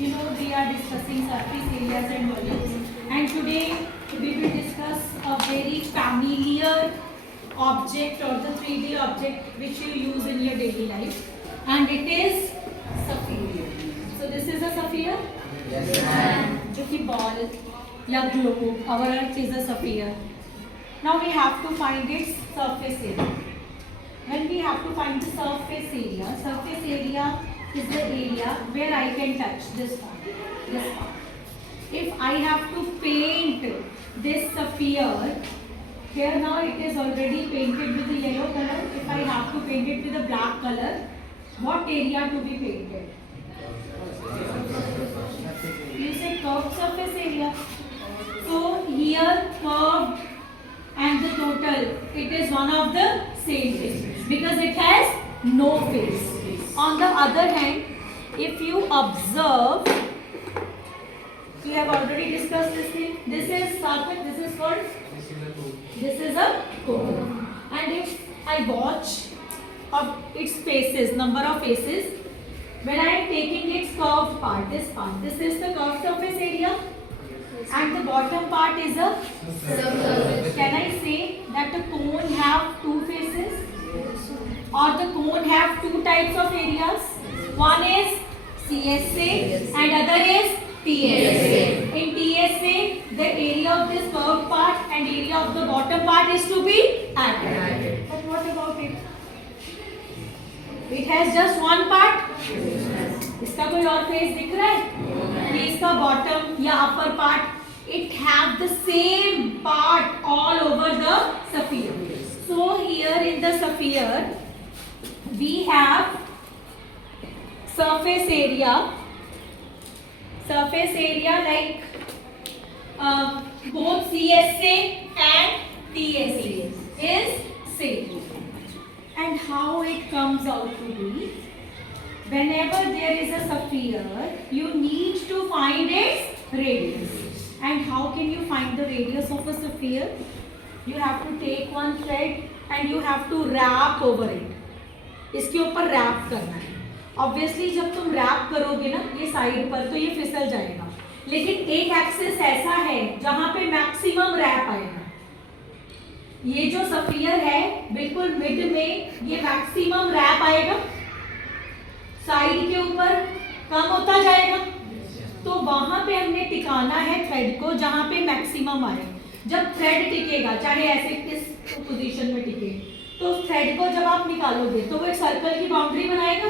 You know, we are discussing surface areas and volumes, and today we will discuss a very familiar object or the 3D object which you use in your daily life, and it is sphere. So this is a sphere. Yes, ma'am. जो कि ball या globe, our earth is a sphere. Now we have to find its surface area. When we have to find the surface area is the area where I can touch this part, this part. If I have to paint this sphere, here now it is already painted with the yellow color. If I have to paint it with a black color, what area to be painted? You say curved surface area. So here curved and the total, it is one of the same thing because it has no face. On the other hand, if you observe, we have already discussed this thing. This is circle, this is called, this is a cone. And if I watch of its faces, number of faces, when I am taking its curved part, this is the curved surface area, and the bottom part is a circle. Can I say that the cone have two faces? Or the cone have two types of areas? One is CSA and other is TSA. In TSA, the area of this curved part and area of the bottom part is to be added. But what about it? It has just one part. इसका कोई और face दिख रहा है? ये इसका bottom या upper part, it have the same part all over the sphere. So here in the sphere, we have surface area like both CSA and TSA is same. And how it comes out to be, whenever there is a sphere, you need to find its radius. And how can you find the radius of a sphere? You have to take one thread and you have to wrap over it. इसके ऊपर rap करना है. Obviously जब तुम rap करोगे ना ये side पर तो ये फिसल जाएगा, लेकिन एक एक्सिस ऐसा है जहां पे मैक्सिमम रैप आएगा. ये जो स्फीयर है बिल्कुल मिड में ये मैक्सिमम रैप आएगा, साइड के ऊपर कम होता जाएगा. तो वहां पे हमने टिकाना है थ्रेड को जहां पे मैक्सिमम आए. जब थ्रेड टिकेगा, चाहे ऐसे किस पोजीशन में टिके, तो थ्रेड को जब आप निकालोगे तो वो एक सर्कल की बाउंड्री बनाएगा,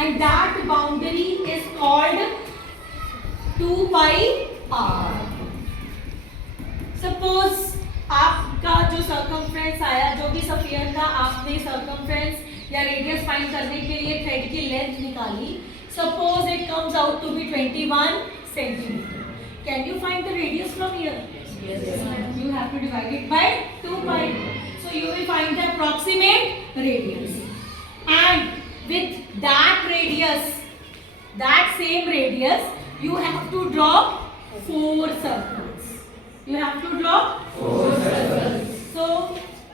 and that boundary is called 2 pi r. Suppose आपका जो सर्कमफ्रेंस आया, जो भी स्फीयर का आपने सर्कमफ्रेंस या रेडियस फाइंड करने के लिए थ्रेड की लेंथ निकाली, suppose it comes out to be 21 centimeter. Can you find the radius from here? Yes. You have to divide it by 2 pi. So you will find the approximate radius. And with that radius, that same radius, you have to draw 4 circles. You have to draw 4 circles. So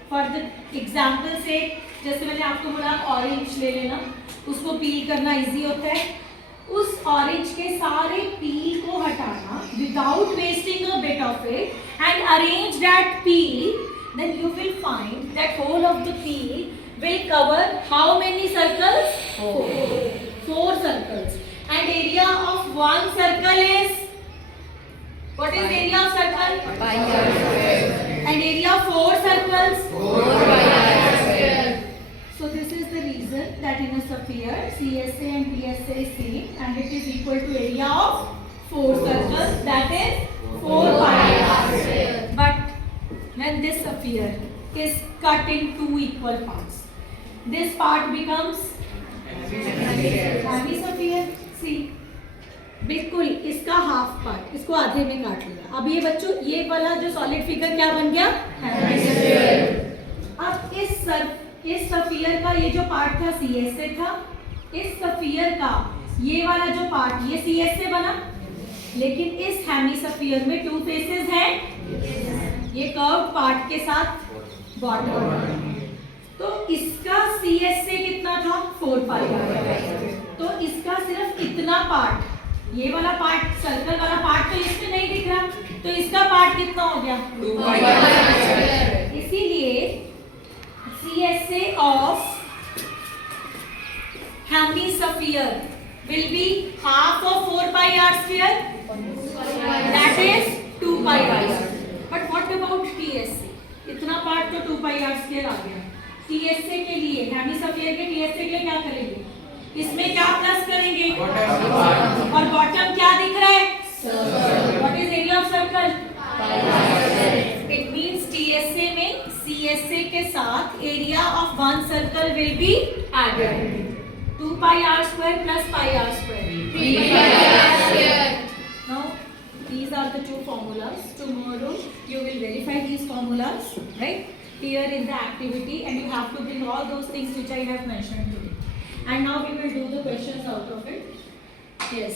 for the example sake, जैसे मैंने आपको बोला orange ले लेना, उसको पील करना easy होता है. उस ऑरेंज के सारे पील को हटाना without wasting a bit of it and arrange that peel, then you will find that whole of the peel will cover how many circles? 4 circles. And area of one circle is, what is area of circle? Pi r square. And area of 4 circles? 4 pi r square. So this is the reason that in a sphere CSA and TSA is same, and it is equal to area of 4 circles, that is 4 pi r square. But when this sphere is cut in 2 equal parts, this part becomes hemisphere. See, बिल्कुल इसका half part, इसको आधे में काट लिया. अब ये बच्चों ये वाला जो सॉलिड फिगर क्या बन गया? हेमिस्फीयर. अब इस स्फीयर का ये जो पार्ट था CSA था, इस स्फीयर का ये वाला जो पार्ट ये CSA बना, लेकिन इस हेमिस्फीयर में 2 फेसेस हैं. ये कर्व पार्ट के साथ बॉटम. तो इसका CSA कितना था? 4 पाई. तो इसका सिर्फ इतना पार्ट ये वाला पार्ट, सर्कल वाला पार्ट तो इसमें नहीं दिख रहा, तो इसका पार्ट कितना हो गया? 2 pi r square. इसीलिए CSA of hemisphere will be half of 4 pi r square. That is 2 pi r. But what about TSA? इतना पार्ट तो 2 pi r square आ गया. TSA के लिए, हेमिस्फीयर के TSA के लिए क्या करेंगे? इसमें क्या प्लस करेंगे? और बॉटम क्या दिख रहा है? What is area of circle? It means TSA में CSA के साथ area of one circle will be added. 2 pi r square plus pi r square. 3 pi r square. Now these are the two formulas. Tomorrow you will verify these formulas, right? Here in the activity, and you have to bring all those things which I have mentioned today. And now we will do the questions out of it. Yes.